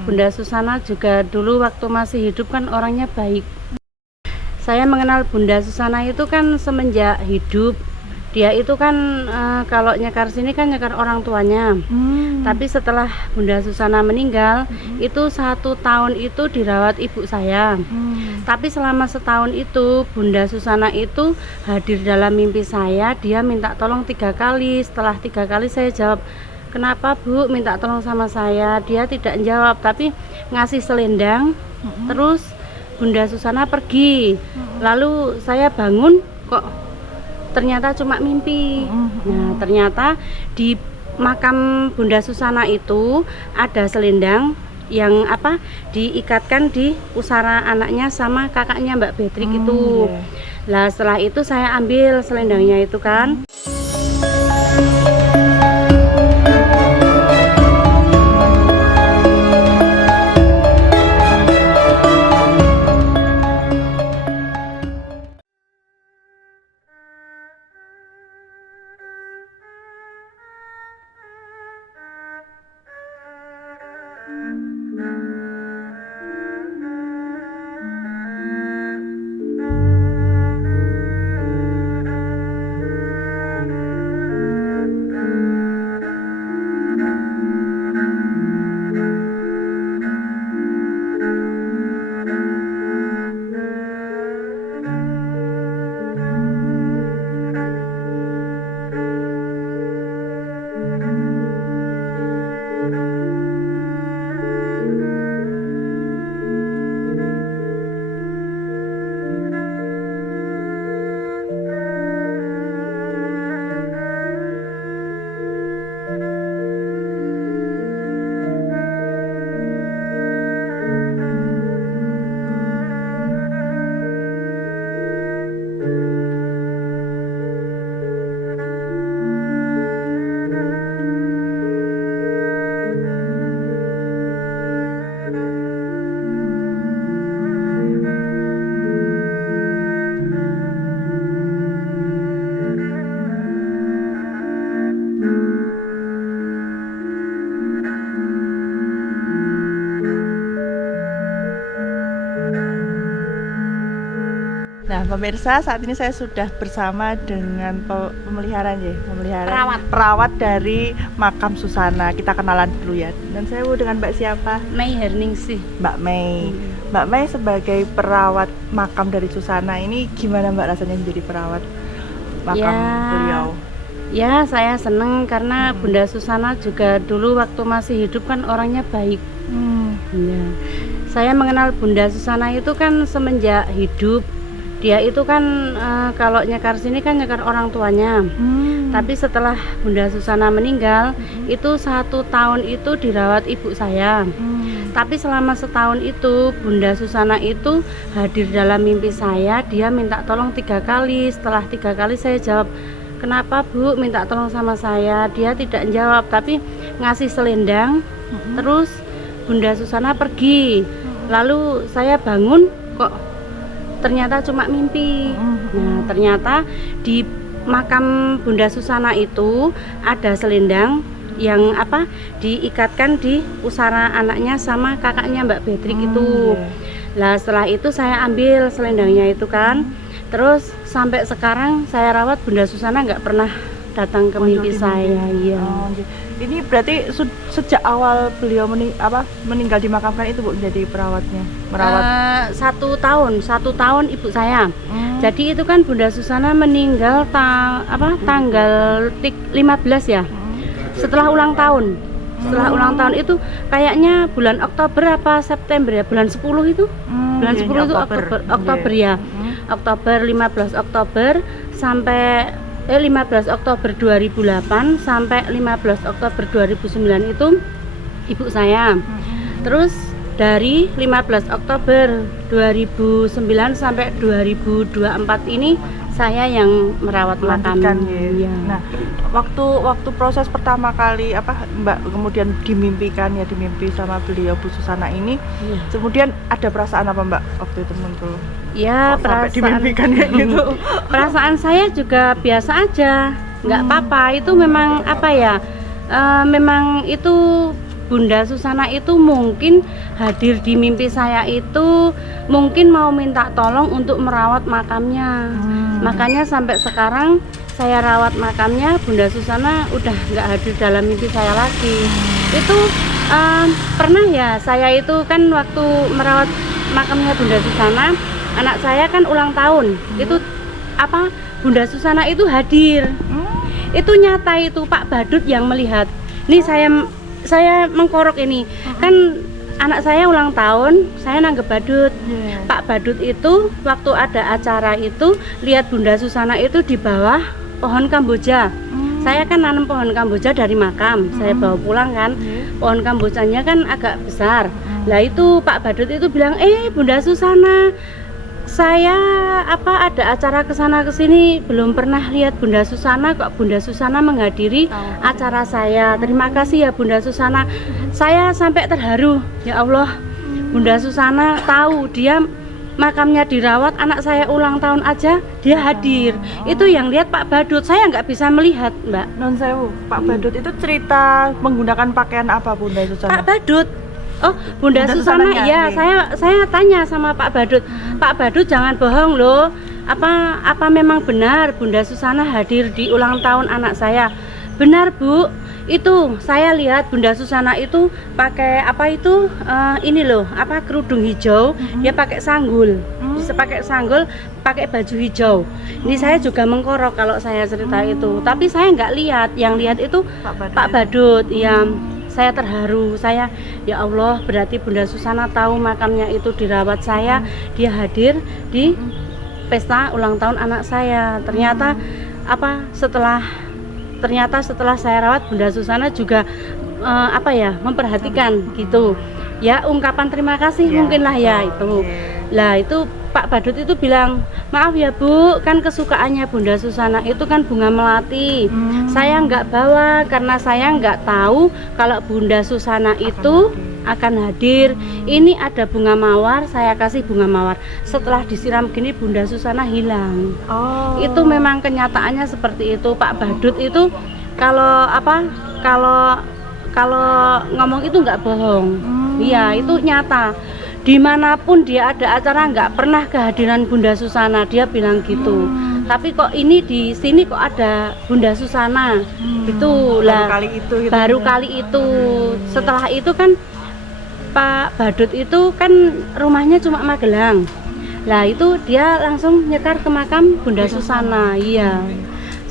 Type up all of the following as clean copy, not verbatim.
Bunda Susana juga dulu waktu masih hidup kan orangnya baik. Saya mengenal Bunda Susana itu kan semenjak hidup. Dia itu kan kalau nyekar sini kan nyekar orang tuanya. Tapi setelah Bunda Susana meninggal, itu 1 tahun itu dirawat ibu saya. Tapi selama setahun itu Bunda Susana itu hadir dalam mimpi saya. Dia minta tolong 3 kali. Setelah 3 kali saya jawab, "Kenapa Bu minta tolong sama saya?" Dia tidak jawab, tapi ngasih selendang. Terus Bunda Susana pergi. Lalu saya bangun, kok ternyata cuma mimpi. Nah, ternyata di makam Bunda Susana itu ada selendang yang diikatkan di pusara anaknya sama kakaknya Mbak Betrik itu. Lah setelah itu saya ambil selendangnya itu kan. Nah, pemirsa, saat ini saya sudah bersama dengan pemelihara perawat dari makam Susana. Kita kenalan dulu ya. Dan saya dengan Mbak siapa? Mei Herningsih. Mbak Mei. Mbak Mei sebagai perawat makam dari Susana ini gimana Mbak rasanya menjadi perawat makam beliau? Ya, saya seneng karena Bunda Susana juga dulu waktu masih hidup kan orangnya baik. Ya. Saya mengenal Bunda Susana itu kan semenjak hidup. Dia itu kan kalau nyekar sini kan nyekar orang tuanya. Tapi setelah Bunda Susana meninggal, itu 1 tahun itu dirawat ibu saya. Tapi selama setahun itu Bunda Susana itu hadir dalam mimpi saya. Dia minta tolong 3 kali. Setelah 3 kali saya jawab, "Kenapa Bu minta tolong sama saya?" Dia tidak jawab, tapi ngasih selendang. Terus Bunda Susana pergi. Lalu saya bangun, kok ternyata cuma mimpi. Nah, ternyata di makam Bunda Susana itu ada selendang yang diikatkan di pusara anaknya sama kakaknya Mbak Betrik itu. Lah setelah itu saya ambil selendangnya itu kan. Terus sampai sekarang saya rawat Bunda Susana nggak pernah datang ke mimpi saya. Iya. Ini berarti sejak awal beliau meninggal dimakamkan itu Bu menjadi perawatnya, merawat 1 tahun ibu saya. Jadi itu kan Bunda Susana meninggal tanggal 15 ya. Setelah ulang tahun. Setelah ulang tahun itu kayaknya bulan Oktober apa September ya, bulan 10 itu. Bulan 10 itu Oktober ya. Oktober, 15 Oktober sampai 15 Oktober 2008 sampai 15 Oktober 2009 itu ibu saya. Terus dari 15 Oktober 2009 sampai 2024 ini saya yang merawat makam. Ya. Nah, waktu proses pertama kali Mbak kemudian dimimpi sama beliau Bu Susana ini, kemudian ada perasaan apa Mbak waktu itu muncul? Ya, dimimpikan gitu. Perasaan saya juga biasa aja, nggak apa-apa. Itu memang memang itu Bunda Susana itu mungkin hadir di mimpi saya itu mungkin mau minta tolong untuk merawat makamnya. Makanya sampai sekarang saya rawat makamnya, Bunda Susana udah nggak hadir dalam mimpi saya lagi. Itu pernah ya, saya itu kan waktu merawat makamnya Bunda Susana, anak saya kan ulang tahun. Itu apa, Bunda Susana itu hadir. Itu nyata, itu Pak Badut yang melihat. Nih saya mengkorok ini. Kan anak saya ulang tahun, saya nanggep Badut. Pak Badut itu waktu ada acara itu lihat Bunda Susana itu di bawah pohon kamboja. Saya kan nanam pohon kamboja dari makam, saya bawa pulang kan. Pohon kambojanya kan agak besar. Lah itu Pak Badut itu bilang, Bunda Susana, saya ada acara kesana kesini belum pernah lihat Bunda Susana, kok Bunda Susana menghadiri acara saya. Terima kasih ya Bunda Susana. Saya sampai terharu, ya Allah, Bunda Susana tahu dia makamnya dirawat, anak saya ulang tahun aja dia hadir. Itu yang lihat Pak Badut, saya nggak bisa melihat, Mbak. Non sewu, Pak Badut itu cerita menggunakan pakaian apa Bunda Susana? Pak Badut, Bunda Susana, iya, saya tanya sama Pak Badut, Pak Badut jangan bohong loh, apa memang benar Bunda Susana hadir di ulang tahun anak saya? Benar Bu, itu saya lihat Bunda Susana itu pakai ini loh, kerudung hijau, dia pakai sanggul, pakai baju hijau. Ini saya juga mengkorok kalau saya cerita itu, tapi saya nggak lihat, yang lihat itu Pak Badut. Ya, saya terharu, saya ya Allah, berarti Bunda Susana tahu makamnya itu dirawat saya, dia hadir di pesta ulang tahun anak saya. Ternyata setelah saya rawat, Bunda Susana juga memperhatikan gitu ya, ungkapan terima kasih mungkinlah ya itu. Lah itu Pak Badut itu bilang, maaf ya Bu, kan kesukaannya Bunda Susana itu kan bunga melati. Saya nggak bawa karena saya nggak tahu kalau Bunda Susana itu akan hadir. Ini ada bunga mawar, saya kasih bunga mawar. Setelah disiram gini Bunda Susana hilang. Itu memang kenyataannya seperti itu. Pak Badut itu kalau ngomong itu nggak bohong. Iya, itu nyata. Dimanapun dia ada acara nggak pernah kehadiran Bunda Susana, dia bilang gitu. Tapi kok ini di sini kok ada Bunda Susana, itulah baru kali itu. Setelah itu kan Pak Badut itu kan rumahnya cuma Magelang. Lah itu dia langsung nyekar ke makam Bunda Susana. Iya.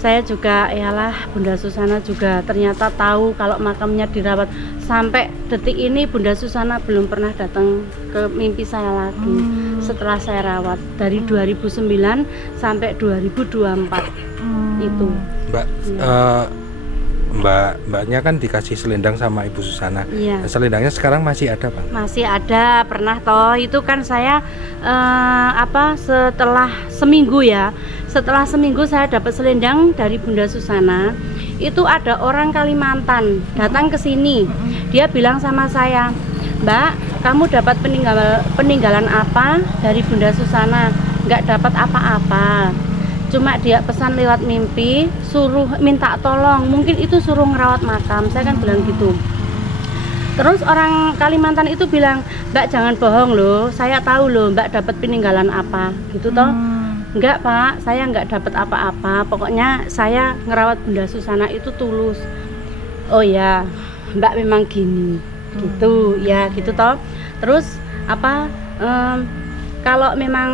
Saya juga, yalah, Bunda Susana juga ternyata tahu kalau makamnya dirawat. Sampai detik ini Bunda Susana belum pernah datang ke mimpi saya lagi setelah saya rawat dari 2009 sampai 2024 itu. Mbak, Mbaknya kan dikasih selendang sama Ibu Susana. Iya. Selendangnya sekarang masih ada, Bang? Masih ada, pernah toh. Itu kan saya setelah seminggu saya dapat selendang dari Bunda Susana. Itu ada orang Kalimantan datang ke sini. Dia bilang sama saya, Mbak, kamu dapat peninggalan apa dari Bunda Susana? Nggak dapat apa-apa. Cuma dia pesan lewat mimpi, suruh minta tolong, mungkin itu suruh ngerawat makam. Saya kan bilang gitu. Terus orang Kalimantan itu bilang, Mbak jangan bohong loh, saya tahu loh Mbak dapat peninggalan apa, gitu toh. Enggak Pak, saya enggak dapat apa-apa. Pokoknya saya ngerawat Bunda Susana itu tulus. Oh ya, Mbak memang gini, gitu ya, gitu toh. Terus kalau memang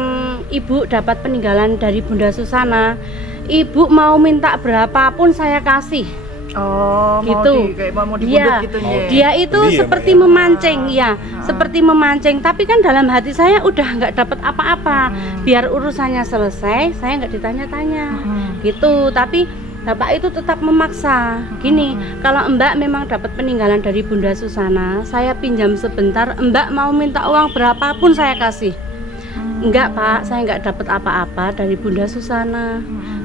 Ibu dapat peninggalan dari Bunda Susana, Ibu mau minta berapapun saya kasih. Gitu. Mau dibudut gitu ya. Dia itu seperti memancing, ya, seperti memancing. Tapi kan dalam hati saya udah nggak dapat apa-apa. Biar urusannya selesai, saya nggak ditanya-tanya, gitu. Tapi Bapak itu tetap memaksa. Gini, kalau Mbak memang dapat peninggalan dari Bunda Susana, saya pinjam sebentar. Mbak mau minta uang berapapun saya kasih. Enggak Pak, saya nggak dapat apa-apa dari Bunda Susana.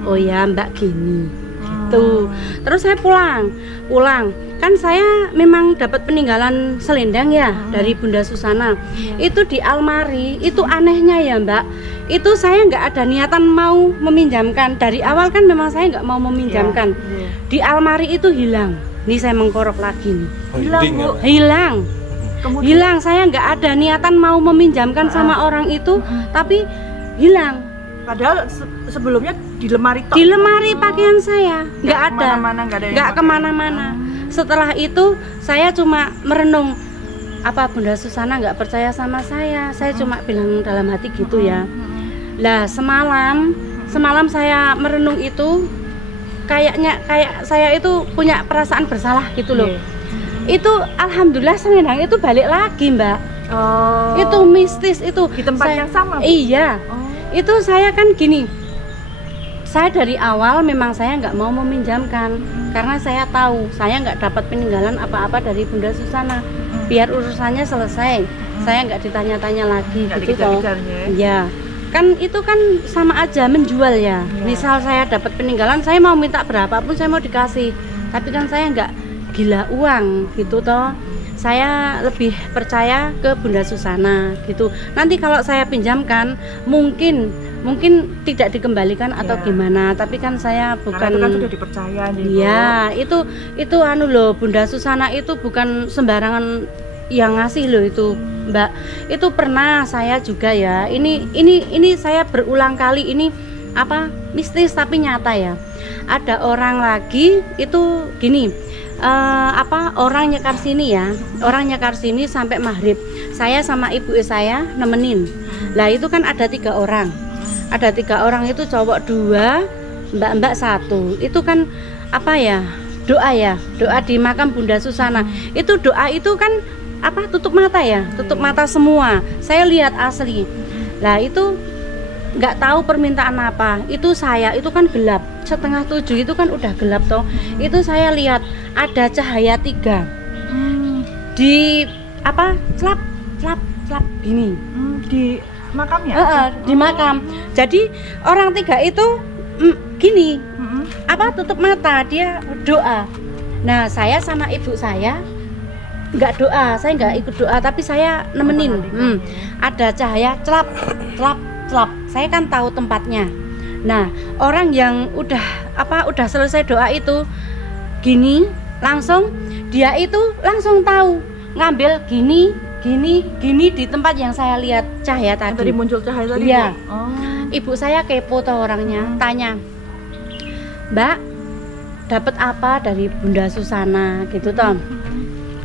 Oh ya Mbak gini, gitu. Terus saya pulang. Kan saya memang dapat peninggalan selendang ya dari Bunda Susana. Itu di almari. Itu anehnya ya Mbak. Itu saya nggak ada niatan mau meminjamkan. Dari awal kan memang saya nggak mau meminjamkan. Di almari itu hilang. Ini saya mengkorok lagi nih. Hilang, Holding Bu. ya, Pak? Hilang. Kemudian Hilang, saya nggak ada niatan mau meminjamkan sama orang itu, tapi hilang. padahal sebelumnya di lemari tok. Di lemari pakaian saya nggak ada, kemana-mana, nggak ada yang nggak pakai. kemana-mana. Setelah itu saya cuma merenung, apa Bunda Susana nggak percaya sama saya cuma bilang dalam hati gitu ya. Lah semalam saya merenung itu, kayak saya itu punya perasaan bersalah gitu loh. Iya. Itu alhamdulillah selendang itu balik lagi, Mbak. Oh. Itu mistis itu di tempat yang sama, Bu? Iya. Oh. Itu saya kan gini, saya dari awal memang saya nggak mau meminjamkan karena saya tahu saya nggak dapat peninggalan apa-apa dari Bunda Susana. Biar urusannya selesai, saya nggak ditanya-tanya lagi Nggak gitu toh. dikejar-kejarnya. Ya, kan itu kan sama aja menjual ya. Misal saya dapat peninggalan, saya mau minta berapapun saya mau dikasih. Tapi kan saya nggak gila uang gitu toh. Saya lebih percaya ke Bunda Susana gitu. Nanti kalau saya pinjamkan mungkin tidak dikembalikan atau Ya. gimana, tapi kan saya Karena bukan itu kan sudah dipercaya nih, Bu. iya, itu anu loh, Bunda Susana itu bukan sembarangan yang ngasih loh itu, Mbak. Itu pernah saya juga ya. Ini saya berulang kali ini apa mistis tapi nyata ya. Ada orang lagi itu gini, orang nyekar sini sampai maghrib. Saya sama ibu saya nemenin. Lah itu kan ada 3 orang. Ada 3 orang itu cowok 2, mbak-mbak 1. Itu kan apa ya? Doa di makam Bunda Susana. Itu doa itu kan apa? Tutup mata ya, tutup mata semua. Saya lihat asli. Lah itu nggak tahu permintaan apa. Itu saya itu kan gelap. 6:30 itu kan udah gelap toh. Itu saya lihat ada cahaya 3 di apa? Celap gini. Di makamnya? Di makam. Jadi orang 3 itu gini, apa tutup mata, dia doa. Nah saya sama ibu saya nggak doa, saya nggak ikut doa, tapi saya nemenin. Ada cahaya celap. Saya kan tahu tempatnya. Nah orang yang udah selesai doa itu gini, langsung dia itu langsung tahu ngambil gini di tempat yang saya lihat cahaya tadi. Tadi muncul cahaya tadi. Iya. Bu? Oh. Ibu saya kepo tuh orangnya, tanya, Mbak, dapat apa dari Bunda Susana gitu toh?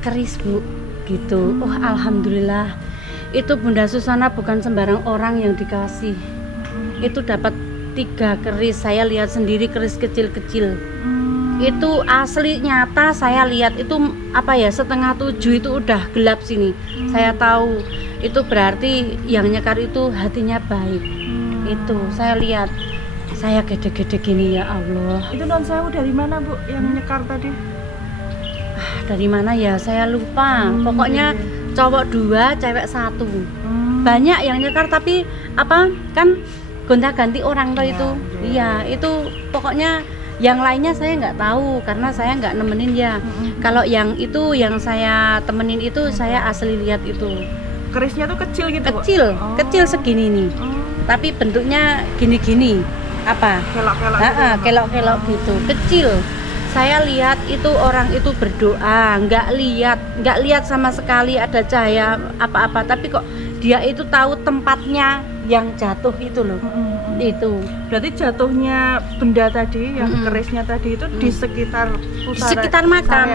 Keris, Bu, gitu. Oh alhamdulillah, itu Bunda Susana bukan sembarang orang yang dikasih. Itu dapat 3 keris, saya lihat sendiri keris kecil-kecil. Itu asli nyata, saya lihat itu apa ya 6:30 itu udah gelap sini. Saya tahu itu berarti yang nyekar itu hatinya baik. Itu saya lihat, saya gede-gede gini ya Allah. Itu non sewu dari mana, Bu, yang nyekar tadi? Dari mana ya saya lupa. Pokoknya cowok 2, cewek 1. Banyak yang nyekar tapi apa kan gonta-ganti orang toh itu. Iya, itu pokoknya yang lainnya saya nggak tahu karena saya nggak nemenin ya. Kalau yang itu yang saya temenin itu saya asli lihat itu. Kerisnya tuh kecil gitu, Bu? Kecil, kecil segini nih. Tapi bentuknya gini-gini. Apa? Kelok-kelok. Kelok-kelok gitu, kecil. Saya lihat itu orang itu berdoa, nggak lihat sama sekali ada cahaya apa-apa, tapi kok dia itu tahu tempatnya yang jatuh itu loh. Itu Berarti jatuhnya benda tadi yang kerisnya tadi itu di sekitar pusara, di sekitar makam.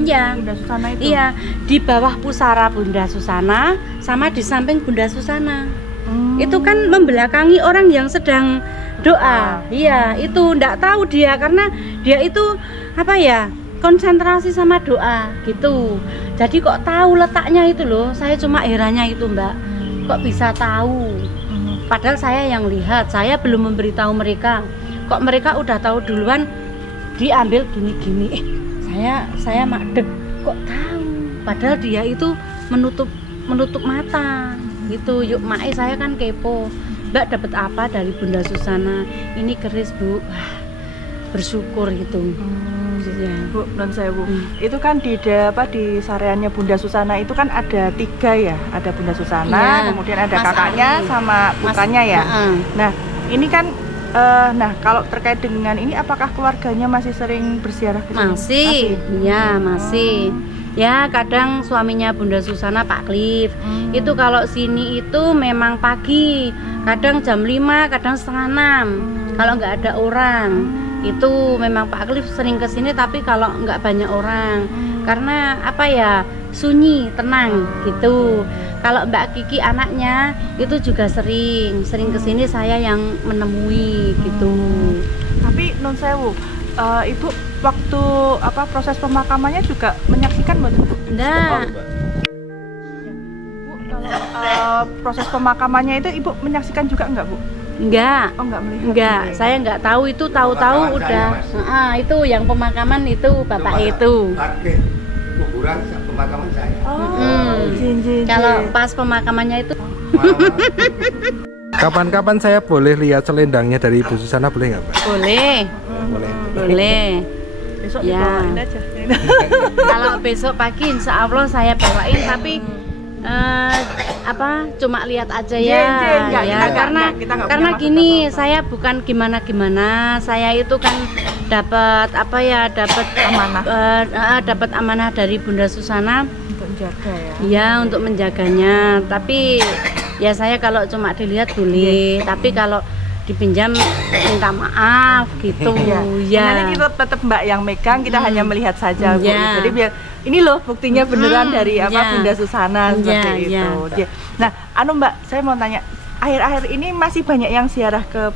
Iya. Bunda Susana itu. Iya, di bawah pusara Bunda Susana sama di samping Bunda Susana. Itu kan membelakangi orang yang sedang doa. Iya, itu ndak tahu dia karena dia itu apa ya? Konsentrasi sama doa gitu. Jadi kok tahu letaknya itu loh. Saya cuma herannya itu, Mbak. Kok bisa tahu? Padahal saya yang lihat, saya belum memberitahu mereka. Kok mereka udah tahu duluan diambil gini-gini. Saya madeg, kok tahu? Padahal dia itu menutup mata. Gitu. Yuk mae saya kan kepo. Mbak dapat apa dari Bunda Susana? Ini keris, Bu. Bersyukur gitu. Ya. Bu, non sewu. Itu kan di sareannya Bunda Susana itu kan ada 3 ya. Ada Bunda Susana, Iya, kemudian ada Mas kakaknya Ari. sama putranya ya. Mas, Nah, ini kan Nah, kalau terkait dengan ini, apakah keluarganya masih sering berziarah ke sini? Masih, ya masih. Ya kadang suaminya Bunda Susana Pak Cliff itu kalau sini itu memang pagi, kadang jam 5, kadang setengah 6 kalau nggak ada orang. Itu memang Pak Cliff sering kesini, tapi kalau nggak banyak orang karena apa ya, sunyi, tenang gitu. Kalau Mbak Kiki anaknya itu juga sering kesini, saya yang menemui gitu. Tapi non sewu, ibu waktu proses pemakamannya juga menyaksikan betul? Enggak. Bu, kalau proses pemakamannya itu ibu menyaksikan juga enggak, Bu? Enggak. Oh, enggak melihat. Enggak, saya enggak tahu itu, tahu-tahu udah. Itu yang pemakaman itu bapak itu. Kuburan pemakaman saya. Kalau pas pemakamannya itu Kapan-kapan saya boleh lihat selendangnya dari Ibu Susana, boleh nggak Pak? boleh. Boleh. Besok Ya. dibawain aja. Kalau besok pagi insya Allah saya bawain, tapi cuma lihat aja ya. Enggak, Ya, kita nggak punya karena maksud gini, apa-apa. saya bukan gimana-gimana. Saya itu kan dapat Amanah. dapat amanah dari Bunda Susana. Untuk menjaga ya. Ya, untuk menjaganya. Tapi ya saya kalau cuma dilihat boleh, tapi kalau dipinjam minta maaf gitu. Makanya kita tetap Mbak yang megang, kita hanya melihat saja, Bu. Ya. Jadi biar ini loh buktinya beneran dari Ya. Bunda Susana seperti Ya. itu. Dia. Nah, Mbak, saya mau tanya, akhir-akhir ini masih banyak yang ziarah ke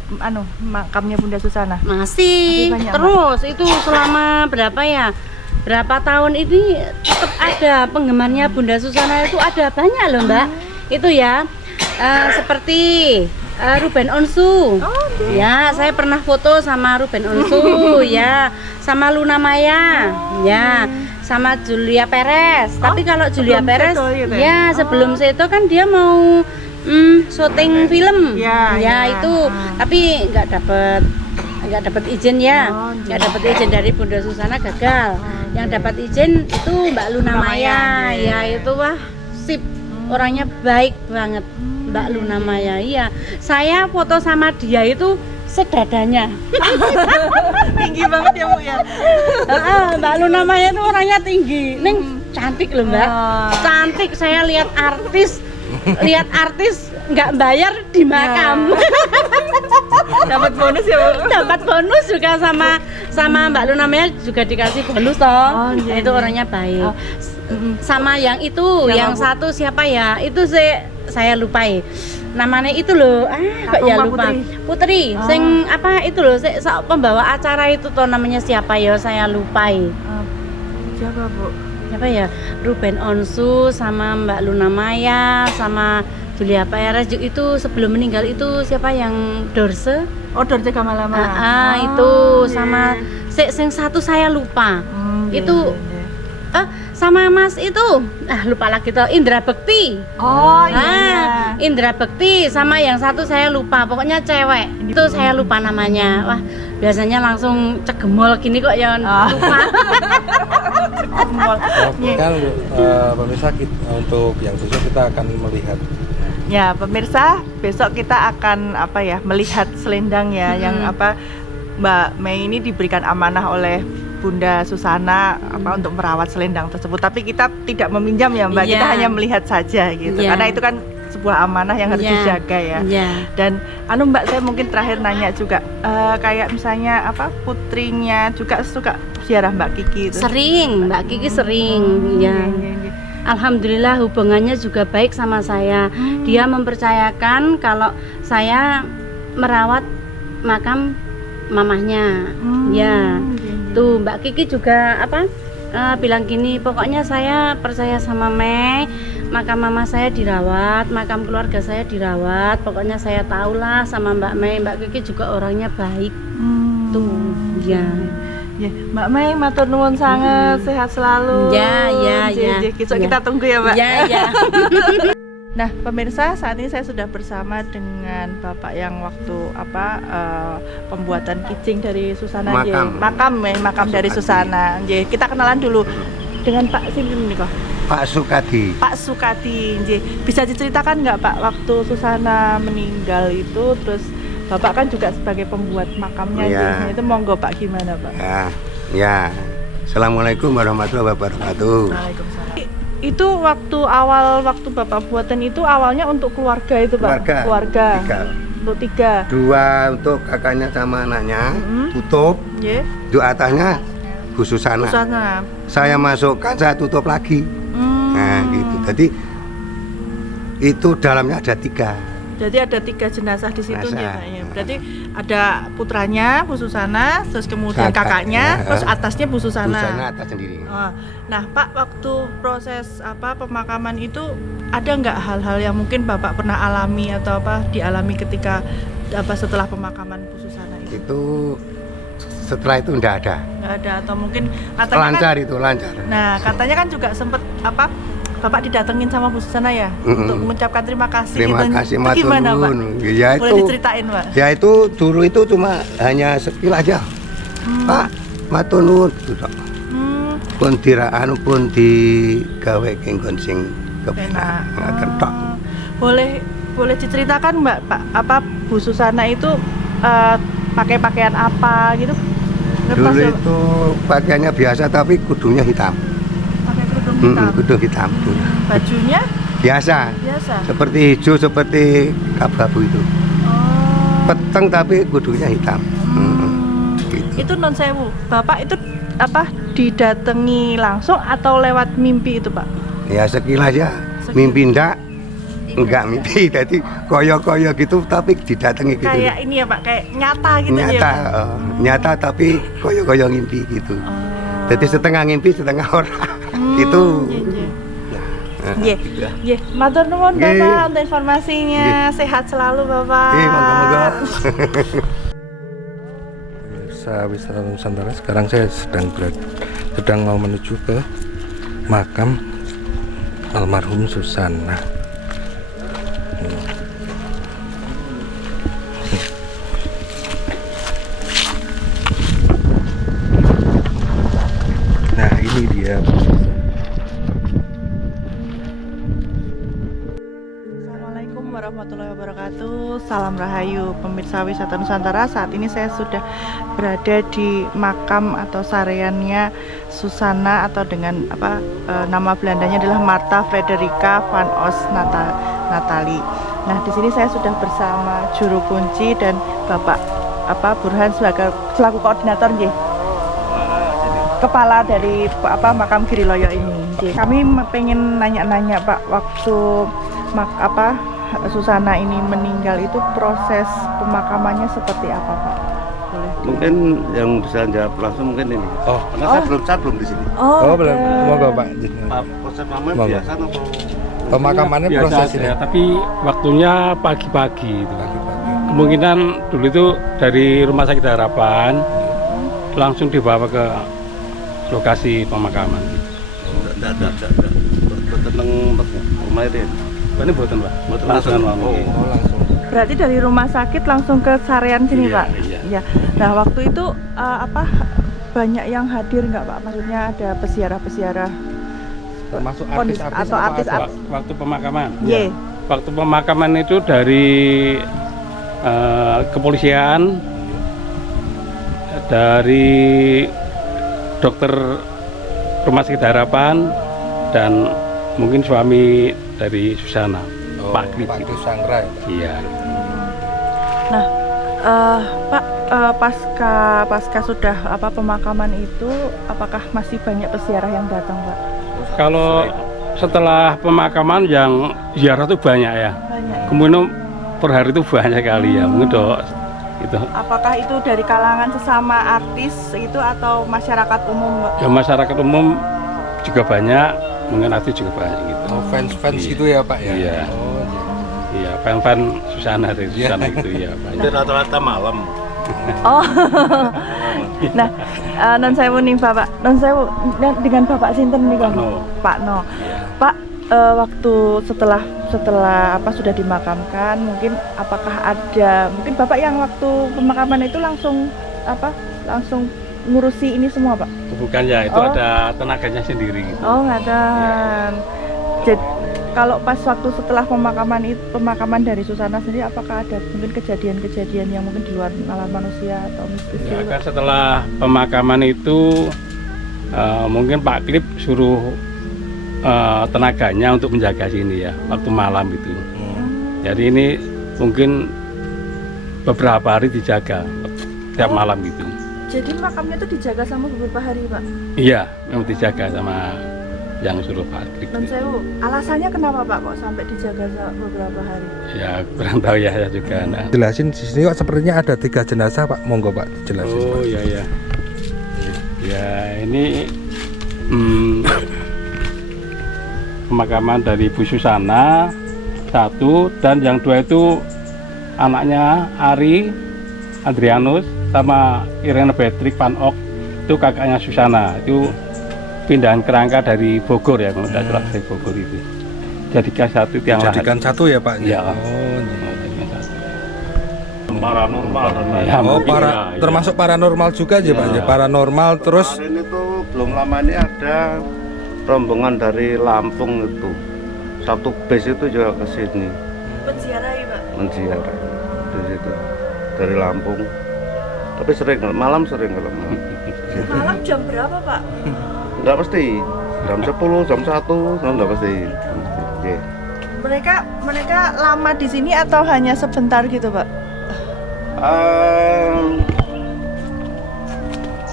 makamnya Bunda Susana? Masih banyak, terus itu selama berapa tahun ini tetap ada penggemarnya Bunda Susana, itu ada banyak loh Mbak. Itu ya seperti Ruben Onsu. Ya, saya pernah foto sama Ruben Onsu ya, sama Luna Maya ya, sama Julia Perez. Tapi kalau Julia Perez Seto gitu ya sebelum Seto kan dia mau syuting film. Ya. Itu tapi nggak dapat izin ya. Nggak dapat izin dari Bunda Susana, gagal. Yang dapat izin itu Mbak Luna Maya. Ya itu wah sip. Orangnya baik banget Mbak Luna Maya. Iya, saya foto sama dia itu sedadanya. Tinggi banget ya, Bu ya. Mbak Luna Maya itu orangnya tinggi. Neng cantik loh Mbak. Cantik. Saya lihat artis nggak bayar di makam. Dapat bonus ya, Bu. Dapat bonus juga sama Mbak Luna Maya juga dikasih bonus toh. Itu orangnya baik. Sama yang itu, yang satu siapa ya? Itu saya lupa ya. Namanya itu loh, kok ya lupa. Putri. Sing itu loh, pembawa acara itu toh namanya siapa ya? Saya lupa ya. Siapa, Bu? Siapa ya? Ruben Onsu sama Mbak Luna Maya sama Julia Perez itu sebelum meninggal itu siapa yang Dorce? Oh, Dorce Gamalama. Itu sama sing satu saya lupa. Itu sama Mas itu lupa lagi tuh, Indra Bekti. Oh iya. Indra Bekti sama yang satu saya lupa, pokoknya cewek itu saya lupa namanya. Wah, biasanya langsung cegemol gini kok ya lupa. Kan pemirsa untuk yang besok kita akan melihat. Ya, pemirsa, besok kita akan melihat selendang ya, yang Mbak Mei ini diberikan amanah oleh Bunda Susana untuk merawat selendang tersebut. Tapi kita tidak meminjam ya Mbak, kita hanya melihat saja gitu. Karena itu kan sebuah amanah yang harus dijaga ya. Dan Mbak, saya mungkin terakhir nanya juga, kayak misalnya putrinya juga suka ziarah Mbak Kiki itu. Sering, Mbak Kiki sering. Alhamdulillah hubungannya juga baik sama saya. Dia mempercayakan kalau saya merawat makam mamahnya. Tuh Mbak Kiki juga bilang gini, pokoknya saya percaya sama Mei, makam mama saya dirawat, makam keluarga saya dirawat, pokoknya saya tahulah sama Mbak Mei. Mbak Kiki juga orangnya baik. Tuh ya. Mbak Mei matur nuwun sangat, sehat selalu. Besok kita tunggu ya Mbak. Nah, pemirsa, saat ini saya sudah bersama dengan Bapak yang waktu pembuatan kicing dari Susana. Makam dari Susana. Kita kenalan dulu dengan Pak Sinten nih kok. Pak Sukadi. Pak Sukadi, bisa diceritakan nggak Pak, waktu Susana meninggal itu terus Bapak kan juga sebagai pembuat makamnya. Iya. Nah, itu monggo Pak, gimana Pak? Ya. Assalamualaikum warahmatullahi wabarakatuh. Waalaikumsalam. Itu waktu Bapak buatan itu awalnya untuk keluarga itu Pak? Keluarga. 3. Untuk 3. 2 untuk kakaknya sama anaknya, tutup. Yeah. Di atasnya Bu Susana. Susana. Saya masukkan, saya tutup lagi. Nah, gitu. Jadi itu dalamnya ada 3. Jadi ada 3 jenazah di situ ya, Jenazah. Pak, ya. Berarti ada putranya Bu Susana, terus kemudian kakaknya, terus atasnya Bu Bu Susana. Susana atas sendiri. Nah Pak, waktu proses pemakaman itu ada nggak hal-hal yang mungkin Bapak pernah alami atau dialami ketika setelah pemakaman Bu Susana itu? Itu setelah itu enggak ada. Nggak ada, atau mungkin katanya Lancar kan, itu, lancar. nah katanya kan juga sempet Bapak didatengin sama Bu Susana ya untuk mengucapkan terima kasih. Terima gitu. kasih, Itu matur gimana Pak? nuwun. Ya Boleh itu, diceritain Pak? ya itu dulu itu cuma hanya skill aja. Pak, matur nuwun gitu tok. Pun diraan pun digawe kengkon sing kepenak. Ngoten tok. Boleh diceritakan Mbak, Pak, Bu Susana itu pakai pakaian apa gitu? Dulu Ngertos ya, Pak? itu pakaiannya biasa tapi kudunya hitam. Pakai kerudung hitam. Kudu hitam dulu. Bajunya Biasa. biasa. Seperti hijau seperti kababu itu. Oh. Peteng tapi kudunya hitam. Gitu. Itu non sewu. Bapak itu didatangi langsung atau lewat mimpi itu Pak? Ya sekilas ya. Mimpi enggak mimpi, jadi koyo-koyo gitu tapi didatangi gitu. Kayak ini ya Pak, kayak nyata gitu ya Nyata, Pak? nyata tapi koyo-koyo ngimpi gitu. Jadi setengah ngimpi, setengah orang. Gitu. Iya, iya. Matur nuwun Nggih. Bapak untuk informasinya. Sehat selalu Bapak. Monggo-monggo. Pemirsa Wisata Nusantara, sekarang saya sedang mau menuju ke makam almarhum Susana. Nah, ini dia. Assalamualaikum warahmatullahi wabarakatuh. Salam rahayu pemirsa Wisata Nusantara. Saat ini saya sudah berada di makam atau sareannya Susana, atau dengan nama Belandanya adalah Martha Frederica van Os Natali. Nah, di sini saya sudah bersama juru kunci dan Bapak Burhan selaku koordinator nggih. Kepala dari makam Giriloyo ini. Nggih. Kami pengen nanya-nanya Pak, waktu Susana ini meninggal itu proses pemakamannya seperti apa Pak? Boleh. Mungkin yang bisa jawab langsung mungkin ini. Karena saya belum di sini. Oh, belum. Monggo, Pak. Proses pemakaman Monggo. biasa atau Pemakamannya biasa proses aja, ini. tapi waktunya pagi-pagi itu. Pagi-pagi. Kemungkinan dulu itu dari Rumah Sakit Harapan langsung dibawa ke lokasi pemakaman. Tidak. Tentang rumah itu. Ini buatan Pak. Buatan Langsung langsung. Oh, langsung. Berarti dari rumah sakit langsung ke sarean sini Iya, Pak? iya. Ya. Nah, waktu itu banyak yang hadir nggak Pak? Maksudnya ada peziarah-peziarah Termasuk artis-artis atau apa artis apa? Waktu pemakaman. Ye. Waktu pemakaman itu dari kepolisian, dari dokter Rumah Sakit Harapan, dan mungkin suami dari Susana, Oh, Pak Krip. Pak Krip Sangra ya, Pak? Iya. Nah, Pak, pasca sudah pemakaman itu, apakah masih banyak peziarah yang datang Pak? Kalau setelah pemakaman yang ziarah itu banyak ya. Banyak. Kemudian per hari itu banyak kali ya. Mungkin itu. Apakah itu dari kalangan sesama artis itu atau masyarakat umum Pak? Ya masyarakat umum juga banyak, mungkin artis juga banyak gitu. Oh, fans Iya. gitu ya, Pak ya? Iya. Oh, Iya, fan-fan Susana dari Iya. Susana gitu ya banyak. itu rata-rata malam. Oh, nah, non sewu nih Bapak, non sewu dengan Bapak Sinten nih Kang? No. Pak No. Pak, waktu setelah sudah dimakamkan, mungkin apakah ada, mungkin Bapak yang waktu pemakaman itu langsung ngurusi ini semua Pak? Bukan ya, itu Oh. ada tenaganya sendiri gitu. Oh, ngaten. kalau pas waktu setelah pemakaman dari Susana sendiri, apakah ada mungkin kejadian-kejadian yang mungkin di luar nalar manusia atau mistis? Ya, kan setelah pemakaman itu mungkin Pak Klip suruh tenaganya untuk menjaga sini ya waktu malam itu. Jadi ini mungkin beberapa hari dijaga tiap malam gitu. Jadi makamnya itu dijaga sama beberapa hari, Pak? Iya, memang dijaga sama yang suruh Pak Klip. Dan Sewu, alasannya kenapa Pak kok sampai dijaga beberapa hari? Ya kurang tahu ya saya juga. Nah. Jelasin di sini kok sepertinya ada 3 jenazah Pak, monggo Pak jelasin. Oh iya ya. Ya ini pemakaman dari Bu Susana 1 dan yang 2 itu anaknya Ari Adrianus sama Irene Patrick Van Ok, itu kakaknya Susana. Itu pindahan kerangka dari Bogor ya, kalau tidak salah dari Bogor itu. Jadikan satu tiang lahat. Jadikan satu ya Pak? Iya. Oh, Jadikan satu. Paranormal dan Ya, mungkin ya, termasuk paranormal juga aja Pak? Ya. Ya, paranormal terus Kemarin itu belum lama ini ada rombongan dari Lampung itu. Satu bis itu juga ke sini. Penziarah ya Pak? Menziarah di situ dari Lampung. Tapi sering malam sering kalau malam. Malam jam berapa Pak? Enggak pasti. Jam 10, jam 1, enggak pasti. Oke. Mereka lama di sini atau hanya sebentar gitu Pak?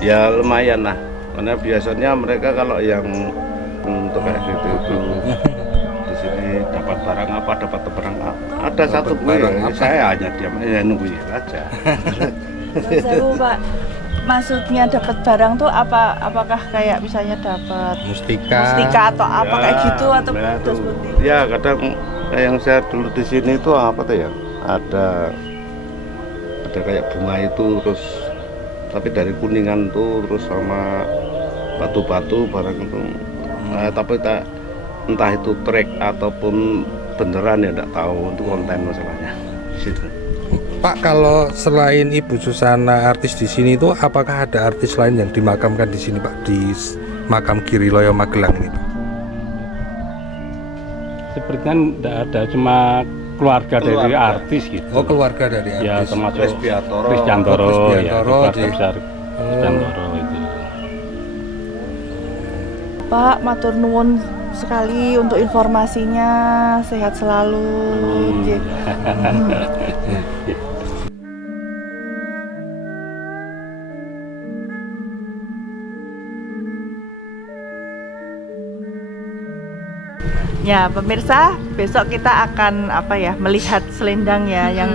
Ya lumayan lah. Karena biasanya mereka kalau yang untuk kayak gitu itu di sini dapat barang apa, dapat barang apa. Ada satu barang apa? Saya hanya diam ya nungguin aja. Sewu Pak. Maksudnya dapat barang tuh apa? Apakah kayak misalnya dapat mustika atau apa kayak gitu atau seperti itu? Ya kadang yang saya dulu di sini itu apa tuh ya? Ada kayak bunga itu terus tapi dari kuningan tuh terus sama batu-batu barang itu. Tapi entah itu trek ataupun beneran ya enggak tahu untuk konten masalahnya. Situ. Pak, kalau selain Ibu Susana artis di sini itu, apakah ada artis lain yang dimakamkan di sini Pak, di makam Kiriloyo Magelang ini Pak? Sepertinya tidak ada, cuma keluarga dari artis gitu. Oh, keluarga dari artis. Ya termasuk Kristiantoro. Kristiantoro, ya Kristiantoro, keluarga besar Kristiantoro itu. Pak, matur nuwun sekali untuk informasinya, sehat selalu. Nggih. Ya pemirsa, besok kita akan melihat selendang ya, yang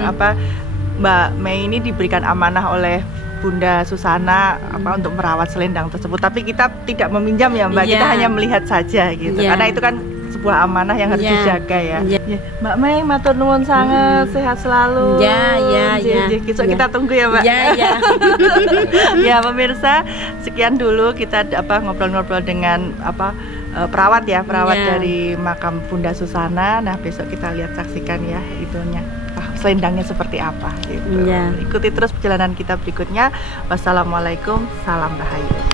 Mbak Mei ini diberikan amanah oleh Bunda Susana untuk merawat selendang tersebut. Tapi kita tidak meminjam ya Mbak, kita hanya melihat saja gitu. Karena itu kan sebuah amanah yang harus dijaga ya. Mbak Mei, matur nuwun sangat, sehat selalu. Besok kita tunggu ya Mbak. Ya pemirsa, sekian dulu kita ngobrol-ngobrol dengan perawat dari makam Bunda Susana. Nah besok kita saksikan ya itunya, selendangnya seperti apa gitu. Ikuti terus perjalanan kita berikutnya. Wassalamualaikum, salam rahayu.